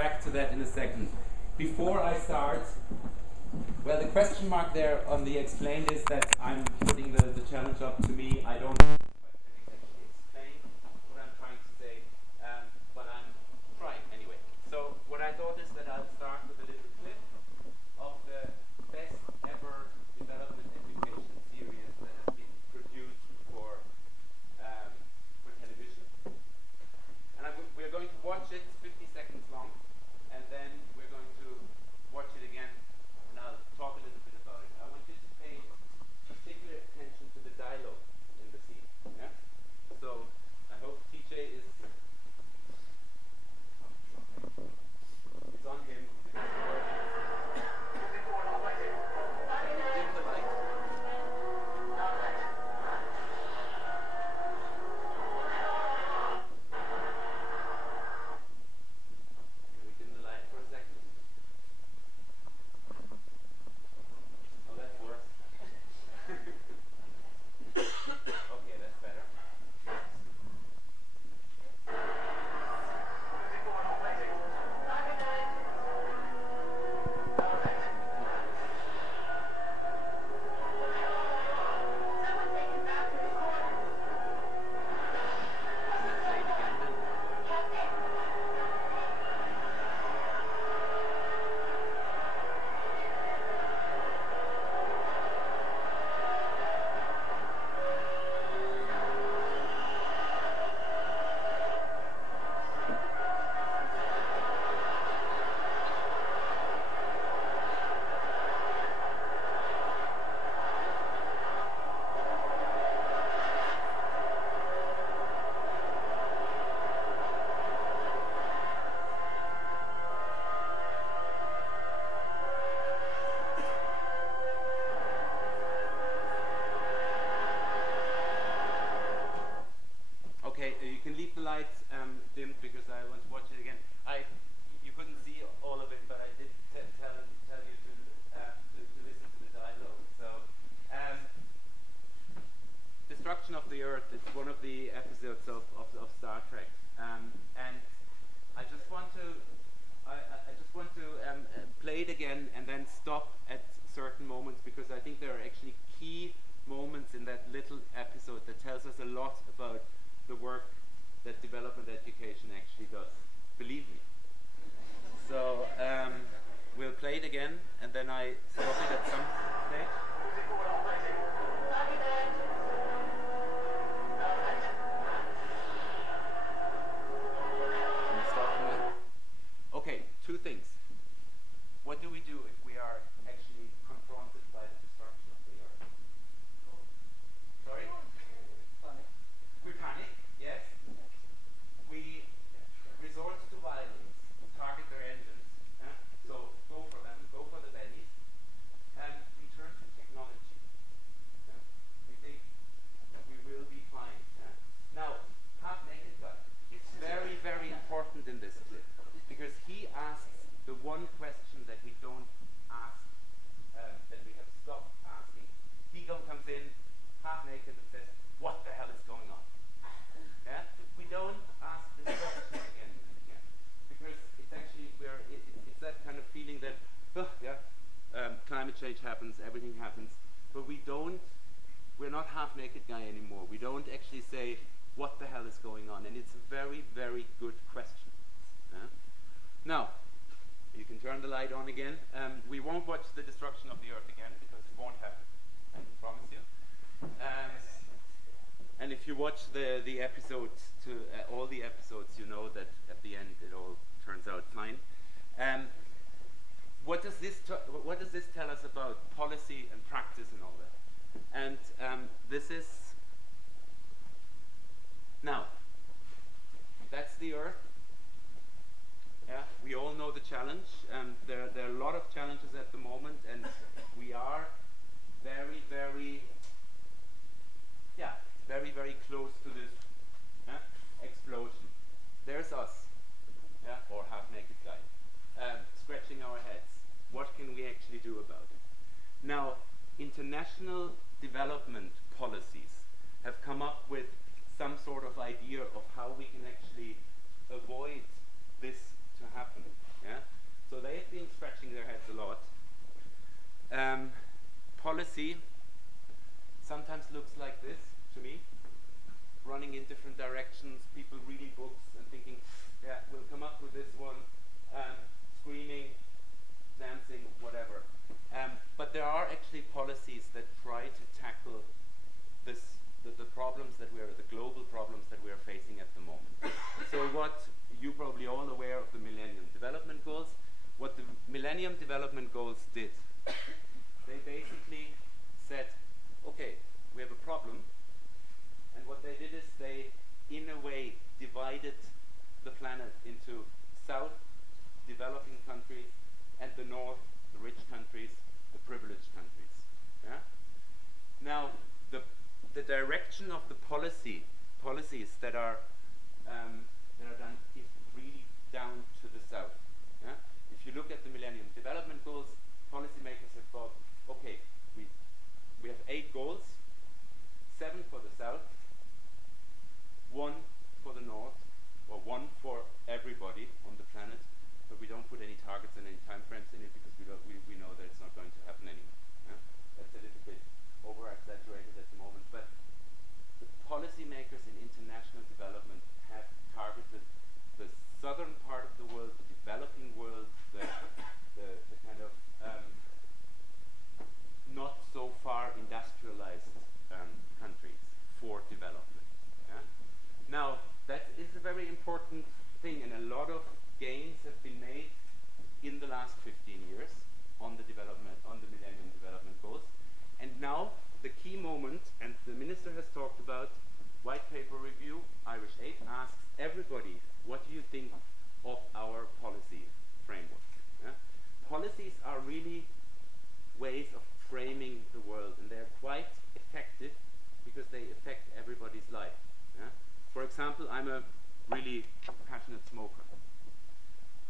back to that in a second. Before I start, well, the question mark there on the explained is that I'm putting the challenge up to me. I don't know if I can exactly explain what I'm trying to say, but I'm trying anyway. So what I thought is that I'll start with a little clip of the best ever development education series that has been produced for television. And we're going to watch it 50 seconds long, and then we're going to watch it again, and I'll talk a little bit about it. I want you to pay particular attention to the dialogue in the scene. Yeah? So I hope TJ is it's on him. Dim the light. Can we dim the light for a second? Oh, that's worse. Okay, that's better. Okay, you can leave the lights dimmed because I want to watch it again. You couldn't see all of it, but I did tell you to listen to the dialogue. So, Destruction of the Earth is one of the episodes of Star Trek, and I just want to play it again and then stop at certain moments, because I think there are actually key moments in that little episode that tells us a lot about the work that development education actually does. Believe me. So we'll play it again, and then I stop it at some stage. Can you stop now? Okay, two things. What do we do if we are actually confronted by the destruction of the Earth? Sorry? We panic, yes. We resort to violence, target their engines. So go for them, go for the bellies. And we turn to technology. We think that we will be fine. Now, half-naked guy. It's very, very important in this clip, because he asks the one question that we don't ask, that we have stopped asking. He comes in half-naked and says, "What the hell is going on?" Yeah? We don't ask this question again and again, because it's actually it's that kind of feeling that climate change happens, everything happens, but we're not half-naked guy anymore. We don't actually say what the hell is going on, and it's a very, very good question. Yeah? Now, you can turn the light on again. We won't watch the destruction of the Earth again, because it won't happen. I promise you. And if you watch the episodes, all the episodes, you know that at the end it all turns out fine. What does this tell us about policy and practice and all that? And this is now. That's the Earth. Yeah, we all know the challenge. There are a lot of challenges at the moment, and we are very, very, very, very close to this explosion. There's us, or half-naked guy, scratching our heads. What can we actually do about it? Now, international development policies have come up with some sort of idea of how we can actually avoid this to happen. policy sometimes looks like this to me, running in different directions, people reading books and thinking, yeah, we'll come up with this one, screaming, dancing, whatever. But there are actually policies that try to tackle the problems that the global problems that we are facing at the moment. So what you probably all aware of the Millennium Development Goals. What the Millennium Development Goals did, they basically said, okay, we have a problem, and what they did is they, in a way, divided the planet into south, developing countries, and the north, the rich countries, the privileged countries. Yeah? Now, the direction of the policies that are done is really down to the south. Yeah? If you look at the Millennium Development Goals, policymakers have thought, okay, we have 8 goals, 7 for the south, 1 for the north, or 1 for everybody on the planet, but we don't put any targets and any time frames in it because we know that it's not going to happen anymore. Yeah? That's a little bit over-exaggerated at the moment, but the policymakers in international development have targeted the southern part of the world, the developing world, the kind of not so far industrialized countries for development. Yeah? Now, that is a very important thing, and a lot of gains have been made in the last 15 years on the Millennium Development Goals. And now the key moment, and the minister has talked about white paper review, Irish 8 asks everybody, what do you think of our policy framework? Yeah? Policies are really ways of framing the world, and they're quite effective because they affect everybody's life. Yeah? For example, I'm a really passionate smoker.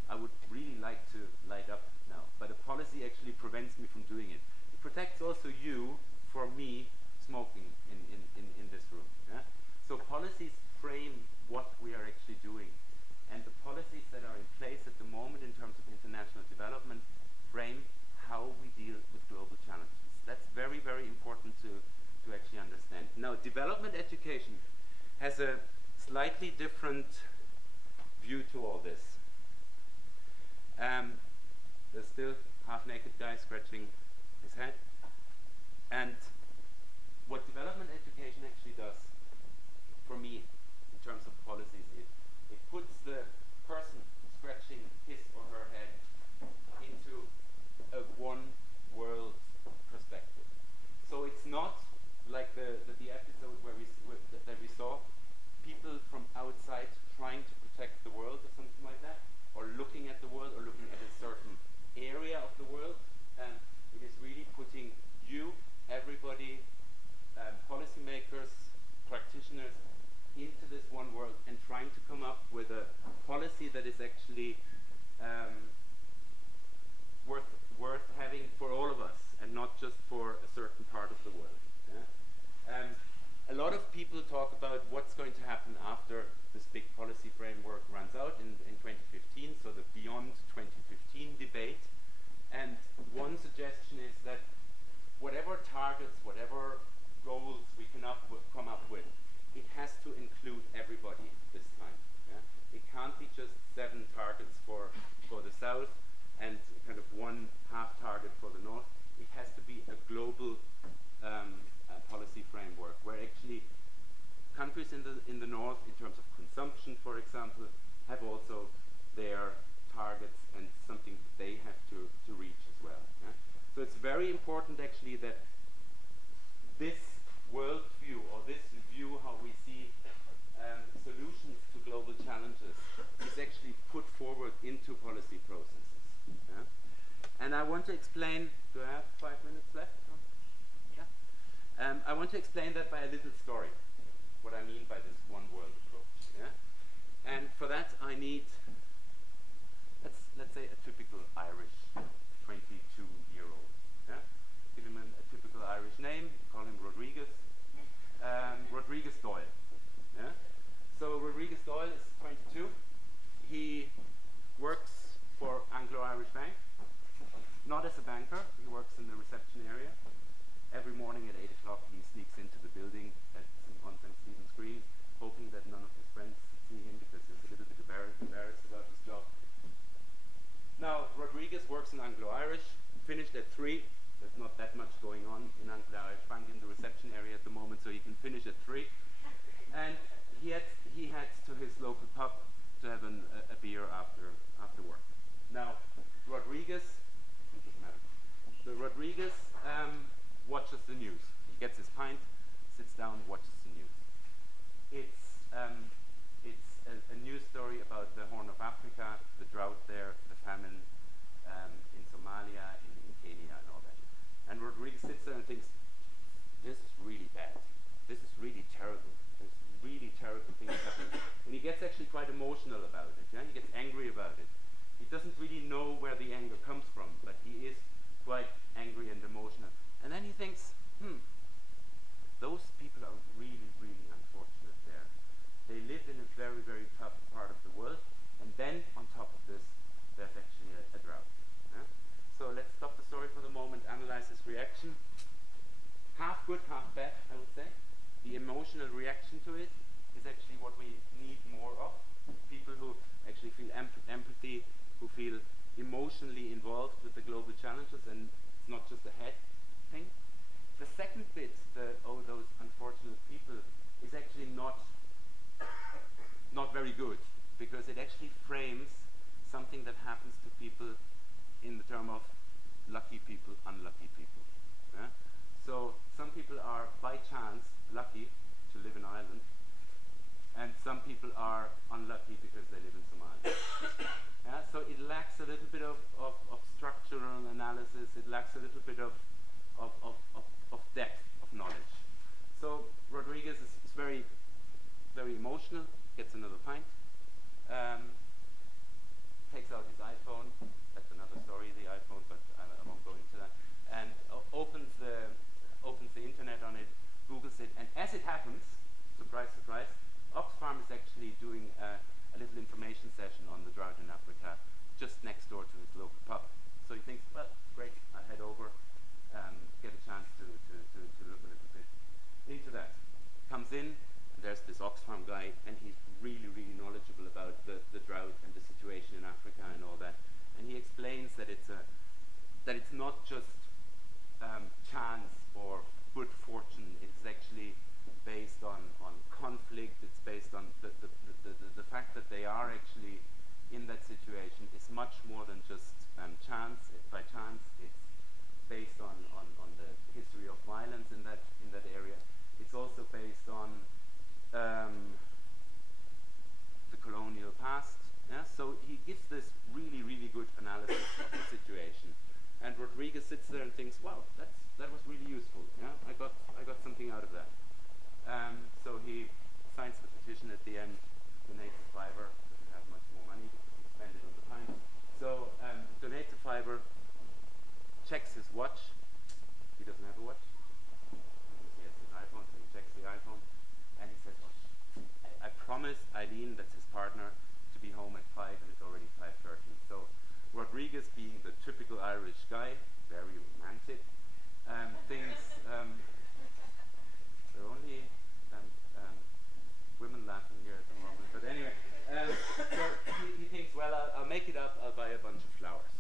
I would really like to light up now, but a policy actually prevents me from doing it. It protects also you for me smoking in this room. Yeah? So policies frame what we are actually doing, and the policies that are in place at the moment in terms of international development frame how we deal with global challenges. That's very, very important to actually understand. Now, development education has a slightly different view to all this. There's still half-naked guy scratching his head. And what development education actually does, for me, in terms of policies, it puts the person scratching his or her head into a one-world perspective. So it's not like the episode that we saw, people from outside trying to protect the world or something like that, or looking at the world or looking at a certain area of the world. It is really putting you, everybody, policymakers, practitioners, into this one world and trying to come up with a policy that is actually worth having for all of us and not just for a certain part of the world. Yeah? A lot of people talk about what's going to happen after this big policy framework runs out in 2015, so the Beyond 2015 debate. And one suggestion is that whatever targets, whatever goals we can come up with, it has to include everybody this time. Yeah? It can't be just 7 targets for the South and kind of 1 half target for the North. It has to be a global policy framework where actually countries in the North, in terms of consumption, for example, have also their targets and something they have to reach as well. Yeah? So it's very important actually that this worldview, or this view how we see solutions to global challenges, is actually put forward into policy processes. Yeah? And I want to explain, do I have 5 minutes left? Yeah. I want to explain that by a little story, what I mean by this one world approach. Yeah? And for that I need, let's say a typical Irish 22-year-old. Yeah? Give him a typical Irish name, call him Rodriguez. Rodriguez Doyle. Yeah? So Rodriguez Doyle is 22. He works for Anglo-Irish Bank, not as a banker. He works in the reception area. Every finished at 3. There's not that much going on in Bank in the reception area at the moment, so he can finish at 3. And he heads to his local pub to have a beer after work. Now, Rodriguez, it doesn't matter. So Rodriguez watches the news. He gets his pint, sits down, watches the news. It's a news story about the Horn of Africa, the drought there, the famine in Somalia, in Kenya, and all that. And Rodriguez sits there and thinks, this is really bad. This is really terrible. There's really terrible things happening. And he gets actually quite emotional about it. Yeah? He gets angry about it. He doesn't really know where the anger comes from, but he is quite angry and emotional. And then he thinks, those people are really, really unfortunate there. They live in a very, very tough part of the world, and then on top of this, there's actually a drought. Yeah? So let's stop the story for the moment, analyze his reaction. Half good, half bad, I would say. The emotional reaction to it is actually what we need more of. People who actually feel empathy, who feel emotionally involved with the global challenges, and it's not just a head thing. The second bit, those unfortunate people, is actually not very good, because it actually frames something that happens to people in the term of lucky people, unlucky people. Yeah? So some people are by chance lucky to live in Ireland, and some people are unlucky because they live in Somalia. Yeah? So it lacks a little bit of structural analysis, it lacks a little bit of depth of knowledge. So Rodriguez is very, very emotional, gets another pint, takes out his iPhone, that's another story, the iPhone, but I won't go into that, and opens the internet on it, Googles it, and as it happens, surprise, surprise, Oxfam is actually doing a little information session on the drought in Africa just next door to his local pub. So he thinks, well, great, I'll head over, get a chance to look a little bit into that. Comes in, and there's this Oxfam guy, and he's really, really knowledgeable about the drought and the situation in Africa and all that. And he explains that it's not just chance or good fortune. It's actually based on conflict. It's based on the fact that they are actually in that situation is much more than just chance. By chance, it's based on the history of violence in that area. It's also based on the colonial past. Yeah? So he gives this really, really good analysis of the situation. And Rodriguez sits there and thinks, wow, that was really useful. Yeah? I got something out of that. So he signs the petition at the end, donates a $5, doesn't have much more money, he spent it on the pint. So donates a $5, checks his watch. He doesn't have a watch. He has his iPhone, so he checks the iPhone, and he says, oh, I promised Eileen, that's his partner, to be home at 5, and it's already 5:30. So Rodriguez, being the typical Irish guy, very romantic, thinks there are only women laughing here at the moment. But anyway, so he thinks, well, I'll make it up. I'll buy a bunch of flowers.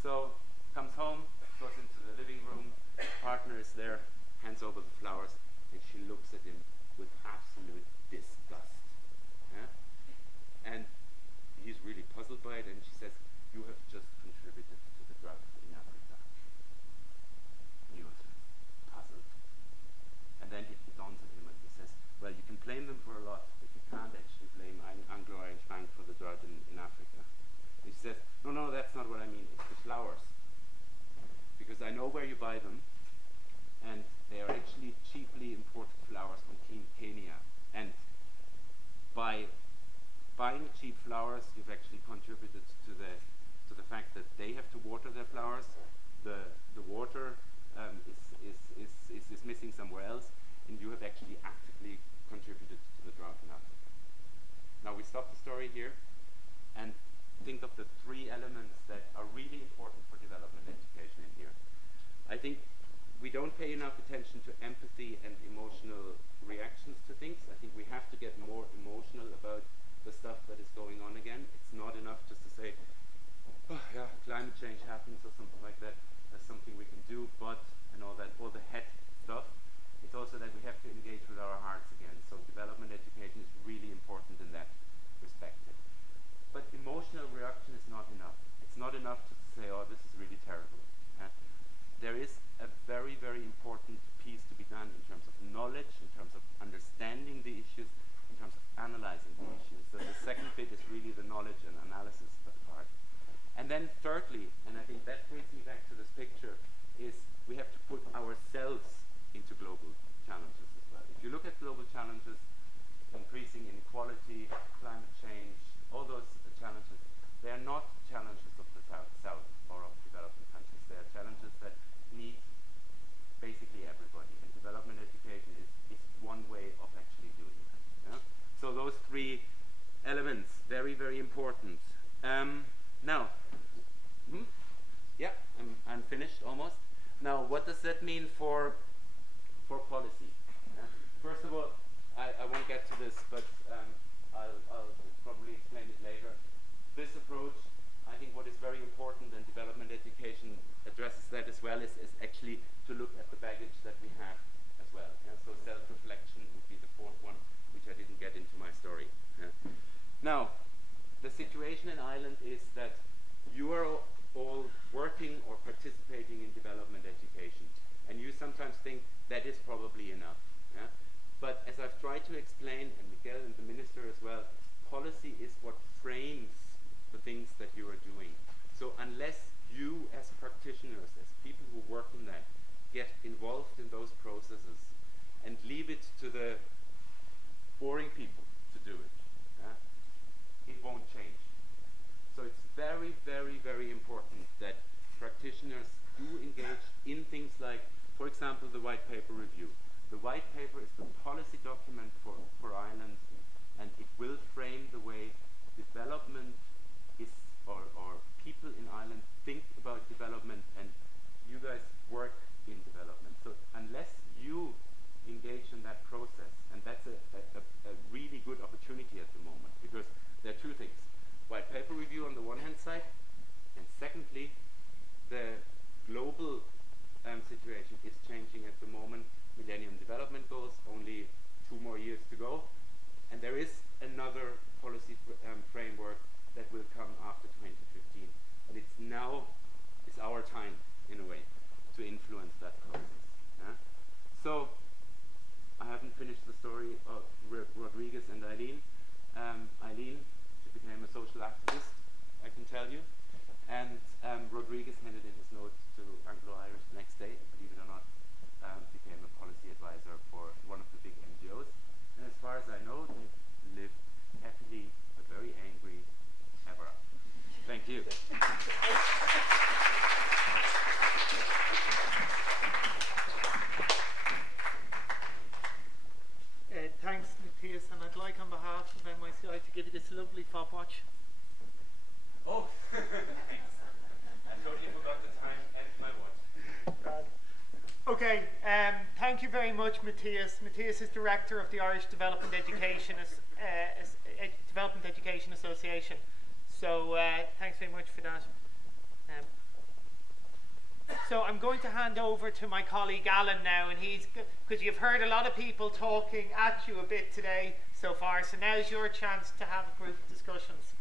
So comes home, goes into the living room. Partner is there, hands over the flowers, and she looks at him with absolute disgust. Yeah? And he's really puzzled by it, and she says, you have just contributed to the drought in Africa. He was puzzled. And then it dawns on him, and he says, well, you can blame them for a lot, but you can't actually blame Anglo-Irish Bank for the drought in Africa. And she says, no, that's not what I mean, it's the flowers. Because I know where you buy them, and they are actually cheaply imported flowers from Kenya. And by buying cheap flowers, you've actually contributed to the fact that they have to water their flowers. The water is missing somewhere else, and you have actually actively contributed to the drought in Africa. Now we stop the story here and think of the 3 elements that are really important for development education in here. I think we don't pay enough attention to empathy and emotional reactions to things. I think we have to get more emotional about the stuff that is going on again. It's not enough just to say, oh yeah, climate change happens or something like that. And then thirdly, and I think that brings me back to this picture, is we have to put ourselves into global challenges as well. If you look at global challenges, increasing inequality, climate change, all those challenges, they are not challenges of the South or of developing countries. They are challenges that need basically everybody. And development education is one way of actually doing that. Yeah? So those three elements, very, very important. Now, yeah, I'm finished almost. Now, what does that mean for policy? First of all, I won't get to this, but I'll probably explain it later. This approach, I think what is very important, and development education addresses that as well, is actually to look at the baggage that we have as well. Yeah? So self-reflection would be the fourth one, which I didn't get into my story. Yeah? Now, the situation in Ireland is that you are all working or participating in development education, and you sometimes think that is probably enough. Yeah? But as I've tried to explain, and Miguel and the minister as well, policy is what frames the things that you are doing. So unless you as practitioners, as people who work in that, get involved in those processes and leave it to the boring people to do it, it won't change. So it's very, very, very important that practitioners do engage in things like, for example, the white paper review. The white paper is the policy document for Ireland, and it will frame the way development is, or people in Ireland think about development, and you guys work in development. So unless you engage in that process, and that's a really good opportunity at the moment, because there are two things: white paper review on the one hand side, and secondly, the global situation is changing at the moment. Millennium Development Goals, only 2 more years to go, and there is another policy framework that will come after 2015, and it's our time, in a way, to influence that process. Yeah? So I haven't finished the story of Rodriguez and Eileen. Eileen, she became a social activist, I can tell you, and Rodriguez handed in his notes to Anglo-Irish the next day, and believe it or not, became a policy advisor for one of the big NGOs. And as far as I know, they've lived happily but very angry ever after. Thank you. Thanks, Matthias, and I'd like on behalf of MICI to give you this lovely fob watch. Oh, thanks. I totally forgot the time and my watch. Okay, thank you very much, Matthias. Matthias is director of the Irish Development Education Association. So thanks very much for that. So I'm going to hand over to my colleague Alan now, and because you've heard a lot of people talking at you a bit today so far, so now's your chance to have group discussions.